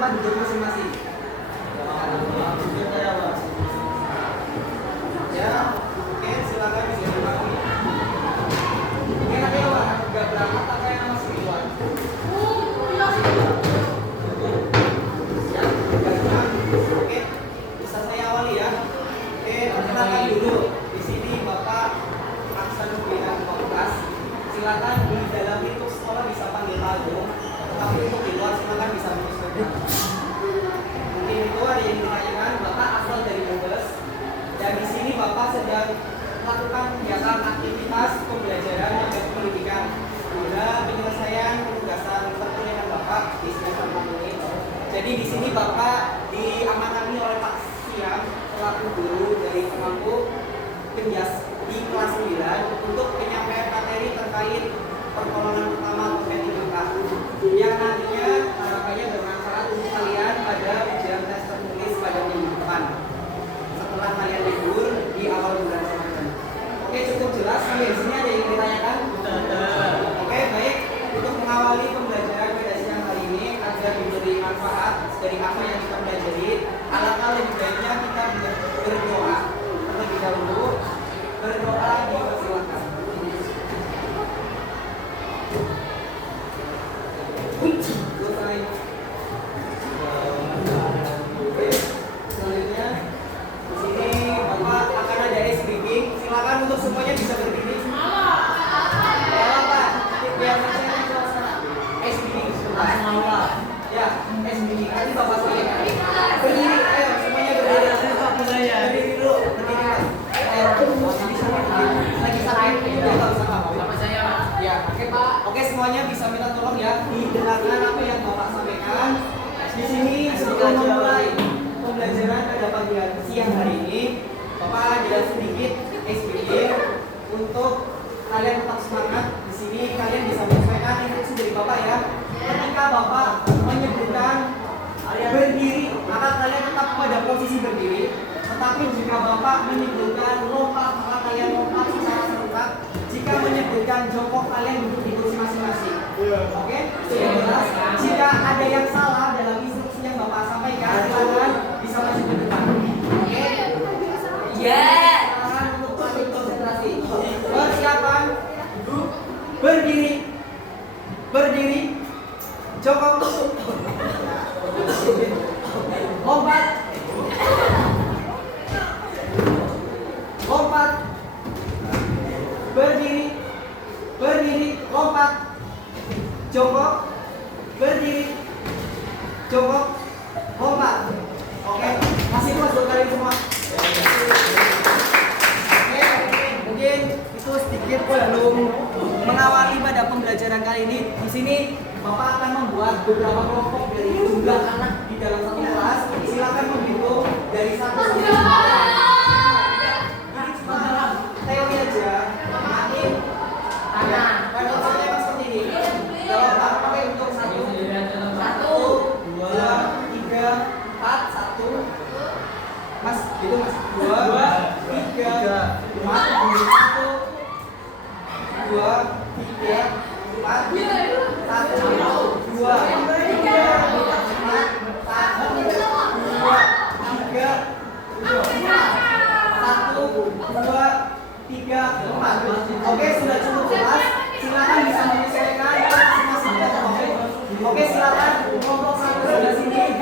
tempat duduk masing-masing. Ya, oke, silakan bisa dibangun. Mungkin ada yang nggak berangkat atau yang masih di luar. Ya, oke, bisa saya awali ya. Oke, perkenalkan dulu. Di sini Bapak Aksanudin Fakultas. Silakan di dalam lingkup sekolah bisa panggil Pak Agung. Tapi untuk di luar silakan bisa menyesuaikan. Mungkin itu ada yang ditanyakan. Bapak asal dari Brebes. Dan di sini Bapak sedang melakukan kegiatan aktivitas pembelajaran dan pendidikan guna penyelesaian penugasan perkuliahan Bapak di semester 6 ini. Jadi di sini Bapak diamanati oleh Pak Siam selaku guru dari pengampu penjas di kelas 9 untuk penyampaian materi terkait pertolongan pertama untuk Bapak yang nantinya harapannya bermanfaat untuk kalian pada ujian tes tertulis pada minggu depan setelah kalian libur di awal bulan Ramadan. Oke, cukup jelas. Sampai di sini ada yang ditanyakan? Oke, baik. Untuk mengawali pembelajaran pada siang hari ini agar diberi manfaat dari apa yang kita pelajari, alangkah lebih baiknya kita berdoa terlebih dahulu. Berdoa dipersilakan. Selanjutnya di sini Bapak akan ada ice breaking. Silakan untuk semuanya bisa berdiri. Apa? Biar saya suasana. Ice breaking. Ya, ice breaking. Nanti Bapak sampaikan. Berdiri, ayo semuanya berdiri. Berdiri dulu, berdiri. Ayo, lagi salah. Sama saya. Ya, oke Pak. Oke, semuanya bisa minta tolong ya didengarkan apa yang Bapak sampaikan. Di sini sebelum memulai pembelajaran pada pagi siang hari ini, Bapak ada sedikit SPG untuk kalian tetap semangat. Di sini kalian bisa menyesuaikan instruksi dari Bapak ya. Ketika Bapak menyebutkan berdiri, maka kalian tetap pada posisi berdiri. Tetapi jika Bapak menyebutkan lompat, maka kalian lompat secara serentak. Jika menyebutkan jongkok, kalian duduk di kursi masing-masing. Oke, sudah jelas. Jika ada yang salah dalam instruksi yang Bapak sampaikan, silakan bisa maju ke depan. Oke? Silakan untuk paling konsentrasi. Persiapan. Berdiri. Berdiri. Jongkok. Lompat. Lompat. Berdiri. Berdiri. Lompat. Jongkok. Berdiri. Jongkok. Lompat. Oke, masih puas buat kalian semua. Oke, mungkin itu sedikit belum mengawali pada pembelajaran kali ini. Di sini Bapak akan membuat beberapa kelompok dari jumlah anak di dalam satu kelas. Silakan menghitung dari 1 sampai 10. Ini cuma teori aja. Nanti ada. Dan konsepnya memang seperti ini. Kalau Pak pakai untuk 1, 2, 3, 4, 1. Mas, gitu Mas. 2, 3, 4, 1, 2, 3, 4, 1, 2, 3, 4, 1, 2, 3, 1, 2, 3, 4. Oke, sudah cukup jelas. Silakan bisa menyesuaikan masing-masing kelompok. Oke, silakan kelompok 1 sebelah sini.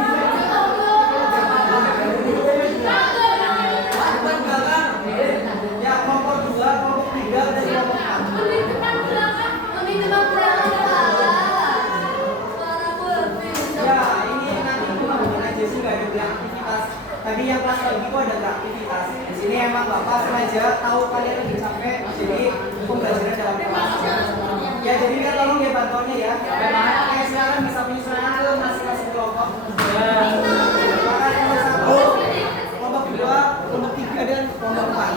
Ya, kelompok 2, kelompok 3, dan kelompok 4. Ya, ini nanti bukan aja sih, nggak ada beraktivitas. Tadi yang kelas pagi itu ada beraktivitas. Di sini emang Bapak sengaja tahu kalian lagi capek, jadi pembelajaran dalam kelas. Ya, jadi kan tolong ya bantuannya ya. Oke, silakan bisa menyesuaikan ke masing-masing kelompok. Silakan kelompok 1, kelompok 2, kelompok 3, dan kelompok 4.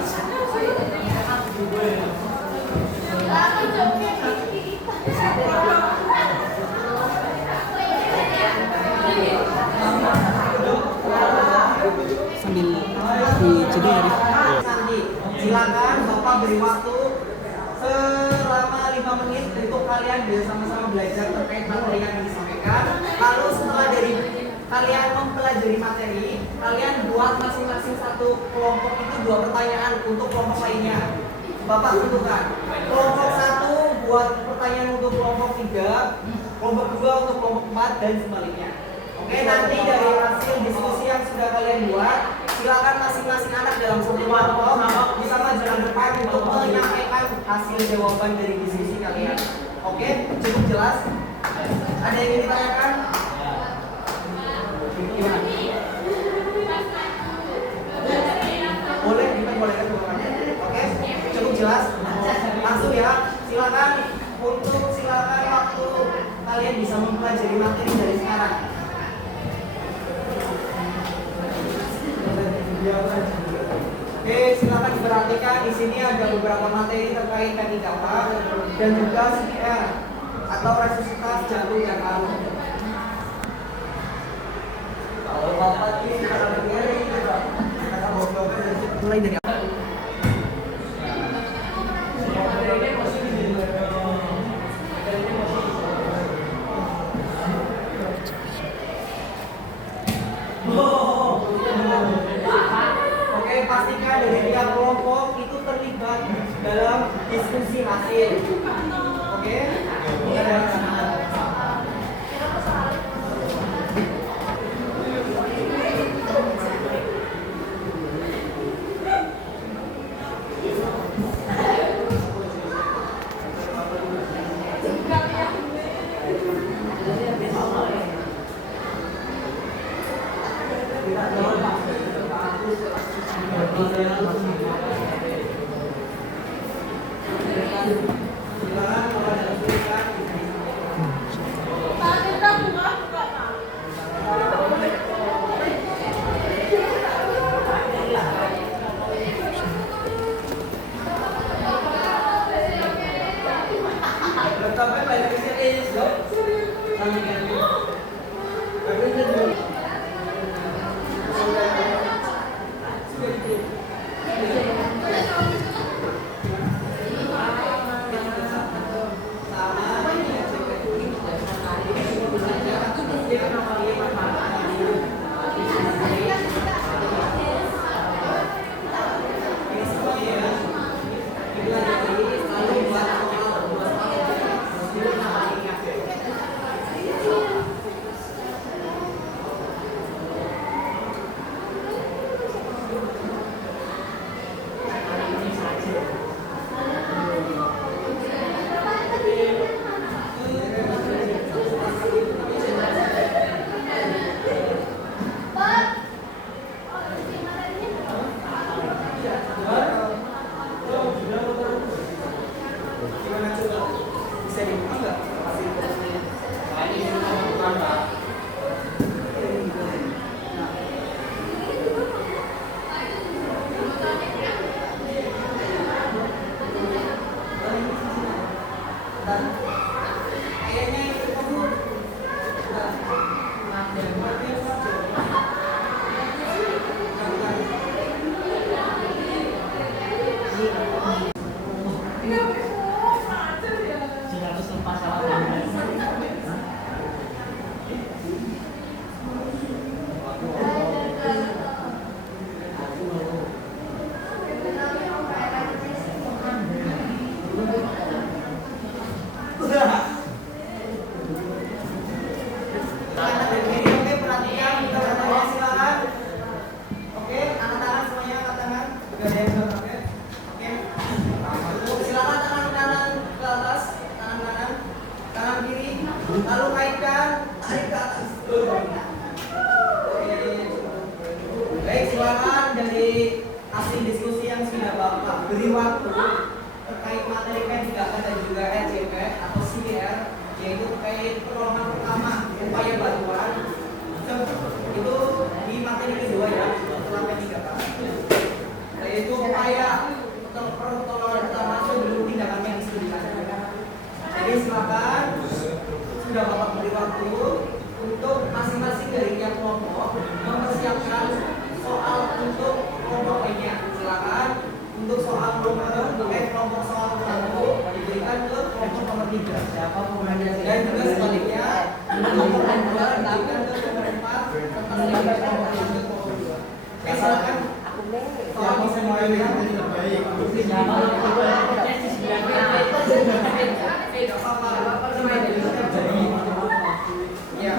Sambil dijeda ya. Silakan Bapak beri waktu selama 5 menit untuk kalian bisa sama-sama belajar terkait materi yang disampaikan. Lalu setelah dari kalian mempelajari materi, kalian buat masing-masing satu kelompok itu 2 pertanyaan untuk kelompok lainnya. Bapak tentukan. Kelompok 1 buat pertanyaan untuk kelompok 3, kelompok 2 untuk kelompok 4 dan sebaliknya. Oke, nanti dari hasil diskusi yang sudah kalian buat, silakan masing-masing anak dalam satu kelompok bisa maju ke depan untuk menyampaikan hasil jawaban dari diskusi kalian. Oke, cukup jelas? Ada yang ingin ditanyakan? Boleh, kita boleh kan jawabannya. Oke, cukup jelas? Langsung ya, silakan waktu kalian bisa mempelajari materi dari sekarang. Oke, silakan diperhatikan di sini ada beberapa materi terkait teknik data dan juga CPR atau resusitasi jantung dan paru. Kalau bapak ini sudah dengar ini pak, mulai dari apa? Oke, pastikan dari tiap kelompok itu terlibat dalam diskusi hasil. Oke? Beri waktu terkait materi teknik data dan juga RCP atau CPR, yaitu terkait pertolongan pertama upaya bantuan itu di materi kedua ya setelah teknik data, yaitu upaya pertolongan pertama sebelum tindakan yang disebutkan. Jadi silakan sudah bapak beri waktu untuk masing-masing dari tiap kelompok mempersiapkan soal untuk kelompok lainnya. Silakan. Untuk soal kelompok soal nomor 1 diberikan ke kelompok nomor 3. Dan juga sebaliknya, untuk kelompok nomor 2 diberikan ke nomor 4 silakan. Kalau semua ini terbaik. Ya.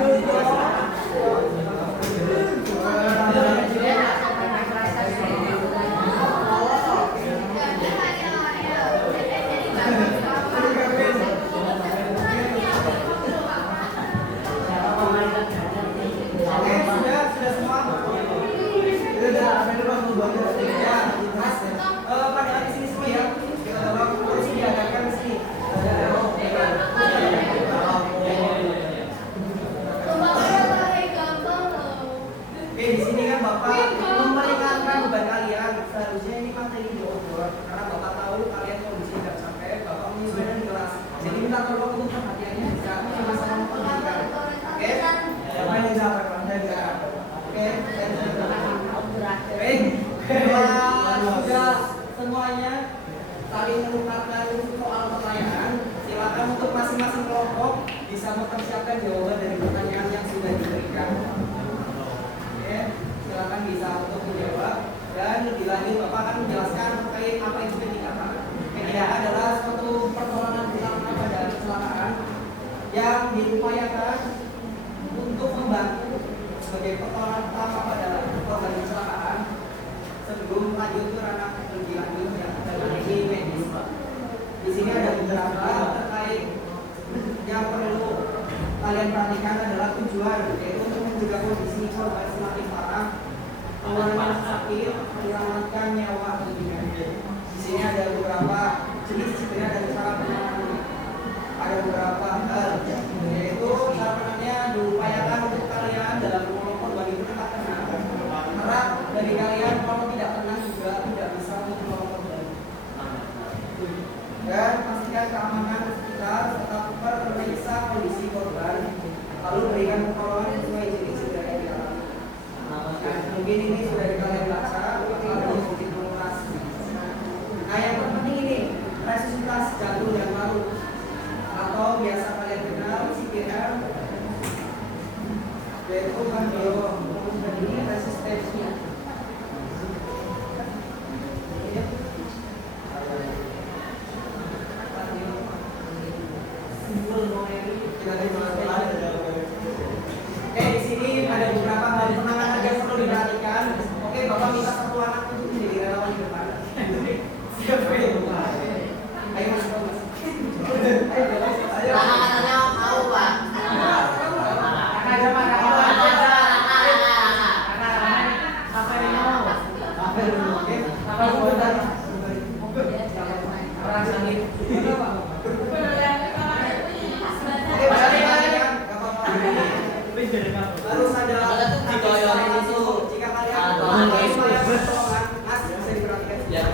Semuanya saling menukar soal pertanyaan. Silakan untuk masing-masing kelompok bisa mempersiapkan jawaban dari pertanyaan yang sudah diberikan. Oke, silakan bisa untuk menjawab dan lebih lanjut Bapak akan menjelaskan terkait apa itu PDKA. PDKA adalah suatu pertolongan pertama pada kecelakaan yang diupayakan untuk membantu sebagai pertolongan pertama pada korban kecelakaan sebelum lanjut ke ranah lebih lanjut yang teknologi medis. Di sini ada beberapa terkait yang perlu kalian perhatikan adalah tujuan, yaitu untuk mencegah kondisi korban semakin parah, mengurangi sakit, menyelamatkan nyawa tentunya. Di sini ada beberapa jenis sebenarnya dan cara penanganan. Ada beberapa hal, yaitu cara penanganannya diupayakan untuk kalian dalam menolong korban itu tetap tenang. Karena dari kalian kalau tidak tenang juga tidak bisa untuk menolong korban. Dan pastikan keamanan sekitar tetap periksa kondisi korban, lalu berikan pertolongan sesuai jenis sudah yang dialami. Nah, mungkin ini sudah kalian baca, lalu sedikit mengulas. Nah, yang terpenting ini resusitasi jantung yang baru atau biasa kalian kenal CPR, yaitu kardio ini resistensinya. Oke, di sini ada beberapa hal penanganan yang perlu diperhatikan. Oke, Bapak minta satu anak untuk menjadi relawan di depan. Siap, ayo Mas. Ayo. Katanya mau, Pak. Harus ada masuk. Jika kalian pertolongan, Mas bisa diperhatikan.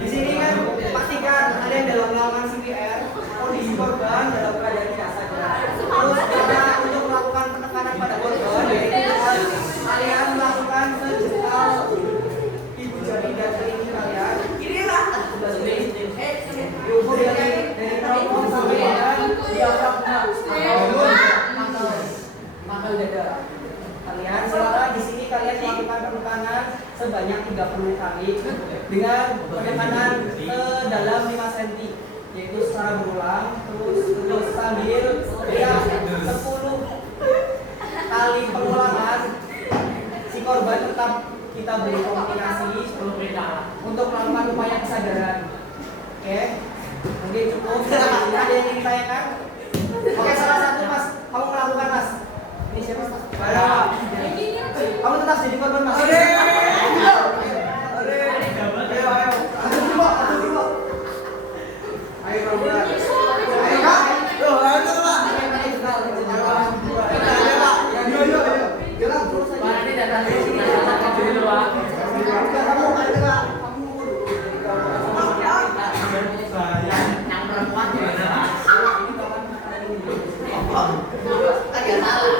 Di sini kan pastikan kalian dalam melakukan CPR, kondisi korban dalam keadaan tidak sadar. Terus cara untuk melakukan penekanan pada korban, yaitu kalian melakukan sejauh ibu jari dan telinga kalian. Inilah diukur dari teropong sampai dengan diafragma mangkal dada. Kalian silakan di sini kalian melakukan penekanan sebanyak 30 kali dengan penekanan dalam 5 cm, yaitu secara berulang terus sambil ya 10 kali pengulangan si korban tetap kita beri komunikasi untuk melakukan upaya kesadaran. Oke, mungkin cukup. Ada yang ingin ditanyakan? Oke, salah satu Mas, kamu melakukan Mas. Ini siapa Mas? Kamu tetap jadi korban Mas. Agak salah.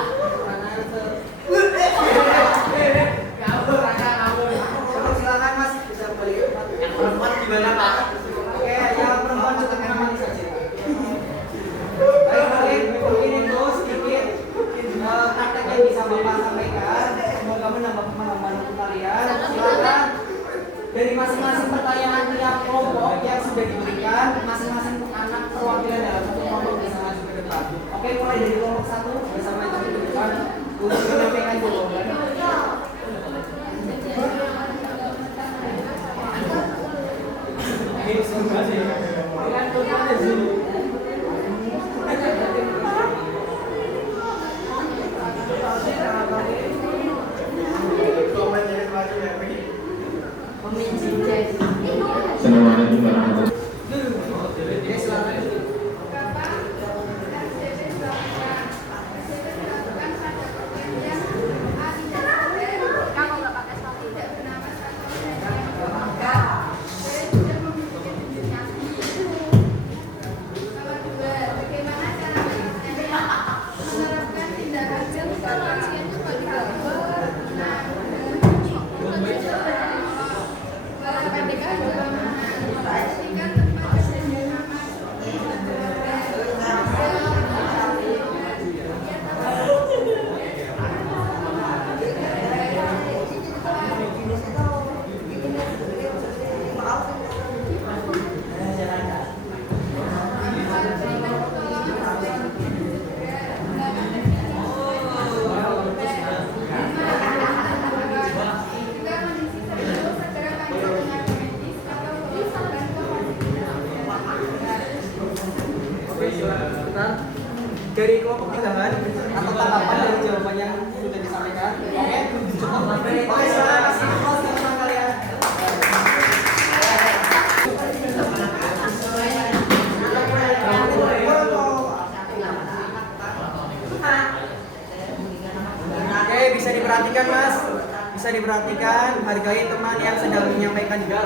Sebentar. Dari kelompok tigaan atau tanggapan dari jawaban yang sudah disampaikan. Oke, cukup. Oke, silakan kasih aplaus teman-teman kalian. Oke, bisa diperhatikan Mas. Bisa diperhatikan, hargai teman yang sedang menyampaikan juga.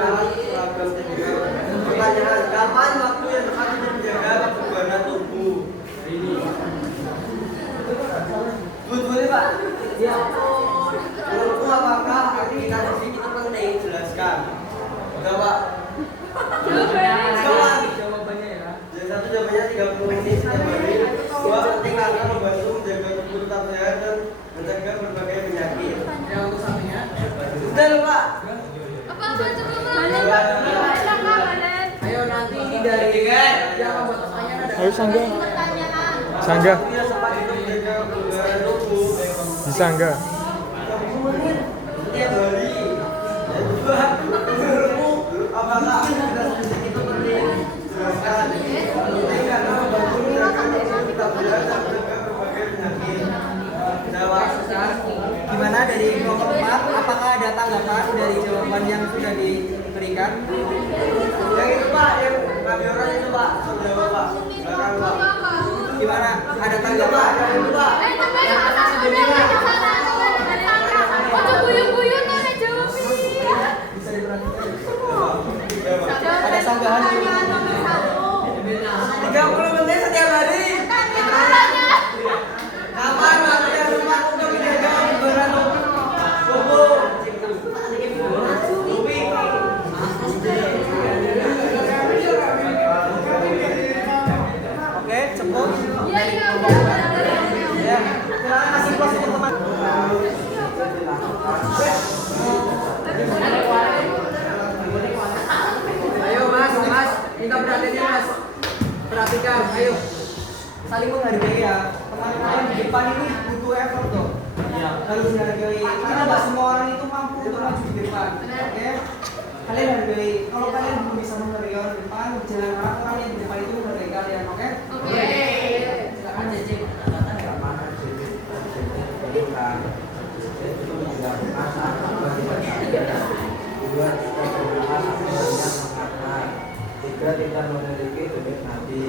Pertanyaan, kapan waktu yang tepat untuk menjaga kekebalan tubuh? Ini. Boleh Pak? Ya. Menurutku apakah aktivitas ini kita mengenai jelaskan? Enggak Pak? Jawabannya ya. Yang satu jawabannya 30 menit setiap hari. Dua, penting karena membantu menjaga tubuh tetap sehat dan mencegah berbagai penyakit. Yang untuk satunya. Betul Pak? Ayo nanti ini dari yang membuat pertanyaan ada. Ayo Sangga. Sangga. Waktu yang tepat untuk menjaga kekebalan tubuh. Bisa enggak? 30 menit setiap hari. Yang kedua, menurutmu apakah aktivitas fisik itu penting? Jelaskan. Penting karena membantu menjaga tubuh tetap sehat dan mencegah berbagai penyakit. Jawab. Gimana dari kelompok 4? Apakah ada tanggapan dari jawaban yang sudah diberikan? Yang itu Pak, yang kamera itu Pak, saudara Pak, belakang Pak. Gimana? Ada Itu Pak, tanggapan? yang itu Pak. Bisa diperhatikan. Ada sanggahan? 30 menit setiap hari. Kapan waktu yang tepat untuk menjaga kekebalan tubuh? Oke, cukup. Dari kelompok 4. Ya, silakan kasih aplaus untuk teman. Ayo Mas, minta perhatiannya Mas. Perhatikan, ayo. Saling menghargai ya. Teman-teman di depan ini butuh effort tuh. Harus dihargai. Karena nggak semua orang itu mampu untuk maju di depan. Oke? Kalian hargai. Kalau kalian belum bisa menghargai orang di depan, jangan harap orang yang di depan itu menghargai kalian. Oke? Silakan JJ. Tiga, tidak memiliki tujuan nabi.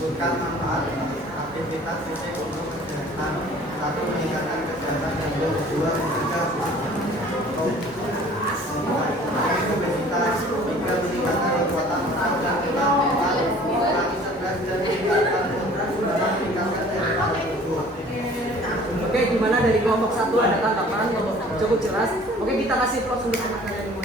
Bukan manfaat aktivitas fisik untuk kesehatan. Satu, meningkatkan kesehatan dan kedua, mencegah obesitas. Tiga, meningkatkan kekuatan otak dan mental. Empat, mengurangi stres dan meningkatkan meningkatkan kesehatan tubuh. Oke, gimana dari kelompok 1 ada tanggapan? Cukup jelas. Oke, kita kasih aplaus untuk teman kalian semua.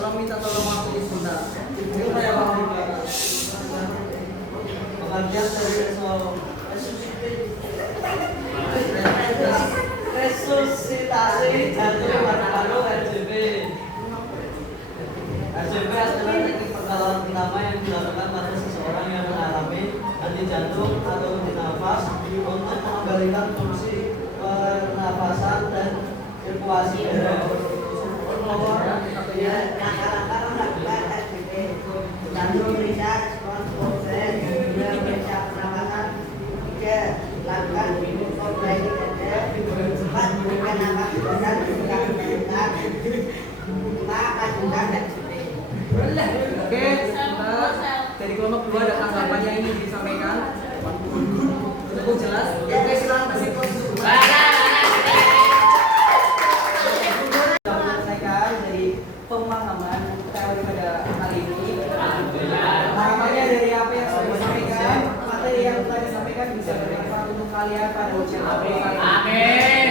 Tolong minta tolong waktu sebentar. Itu kayak Bang Dika. Pengertian dari resusitasi jantung paru-paru RJP. RJP adalah teknik pertolongan pertama yang dilakukan pada seseorang yang mengalami henti jantung atau henti nafas untuk mengembalikan fungsi pernafasan dan sirkulasi darah. Jantung memeriksa respons proses, kemudian memeriksa pernapasan, tiga lakukan kompresi dada, empat berikan nafas dan berikan kegiatan, lima ajukan dan sebagainya. Oke, dari kelompok 2 ada tanggapan yang ingin disampaikan. Cukup jelas. Oke, silakan kasih aplaus. Selesaikan dari pemahaman teori pada kali ini. Harapannya dari apa yang sudah disampaikan, materi yang telah disampaikan bisa bermanfaat untuk kalian pada ujian akhir. Amin.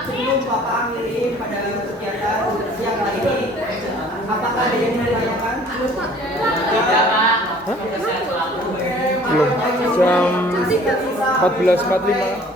Sebelum Bapak akhiri pada kegiatan siang kali ini, apakah ada yang ditanyakan? Belum. Jam 14.45.